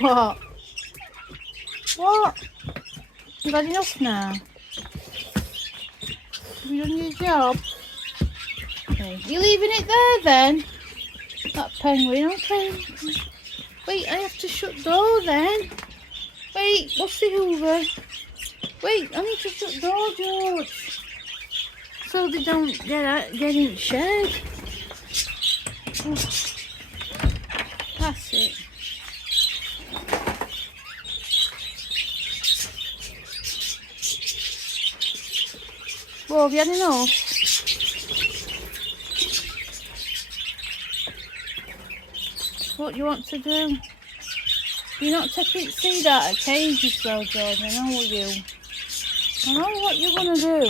What? What? You've had enough now? Have you done your job? Okay. You leaving it there then? That penguin, okay. Wait, I have to shut the door then. Wait, what's the Hoover? Wait, I need to shut the door, George. So they don't get in the shed. Oh, that's it. Well, have you had enough? What do you want to do? You're not taking seed out of cages though, George. I know you. I know what you're going to do.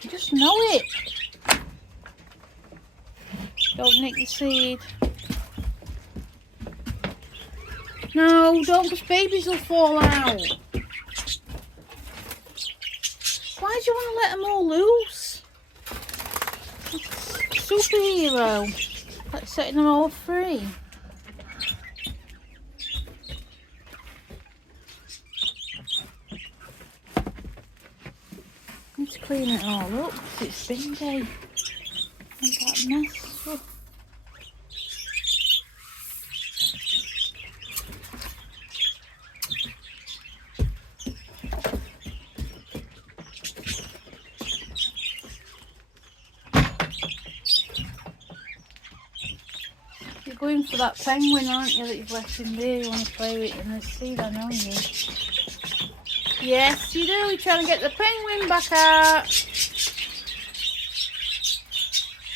You just know it. Don't nick the seed. No, don't, because babies will fall out. Why do you want to let them all loose? Superhero. Like setting them all free. Need to clean it all up because it's bin day. Look at that mess. Oh. You're going for that penguin, aren't you, that you've left in there? You want to play with it in the seed, I know you. Yes, you do. You're trying to get the penguin back out.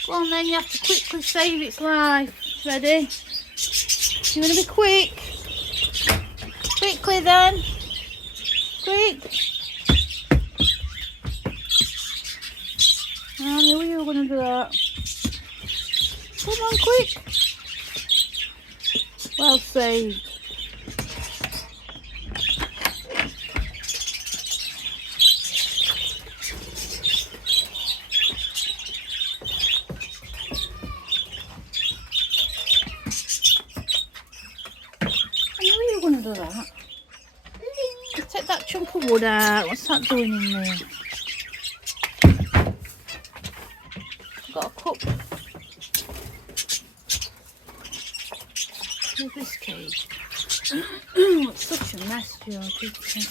Go on then, you have to quickly save its life. Ready? You're going to be quick. Quickly then. Quick. I knew you were going to do that. Come on, quick. Well saved. I knew you were going to do that. Just take that chunk of wood out. What's that doing in there? I've got a cup. Look at this cage. It's such a mess, George, isn't it?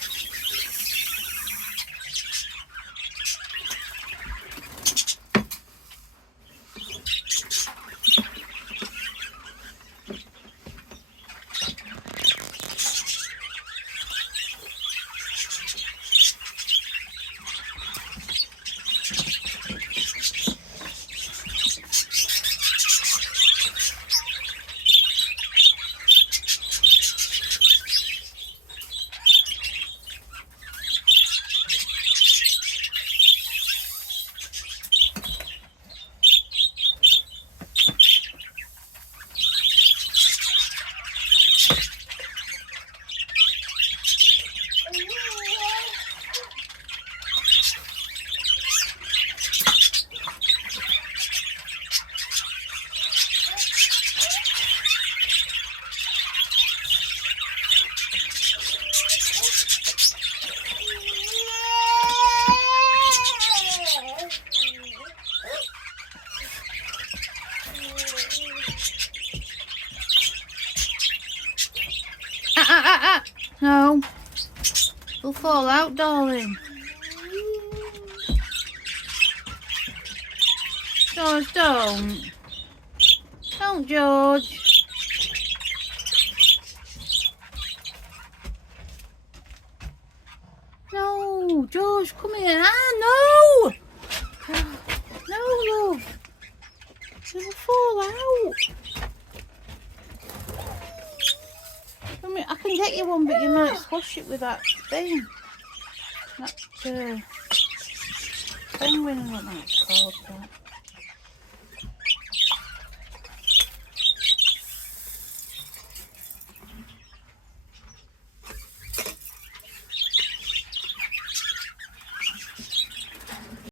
No. They'll fall out, darling. George, don't. Don't, George. No, George, come here. Ah, no! No, love. They'll fall out. I can get you one, but you might squash it with that thing. That penguin, I don't know what it's called. That.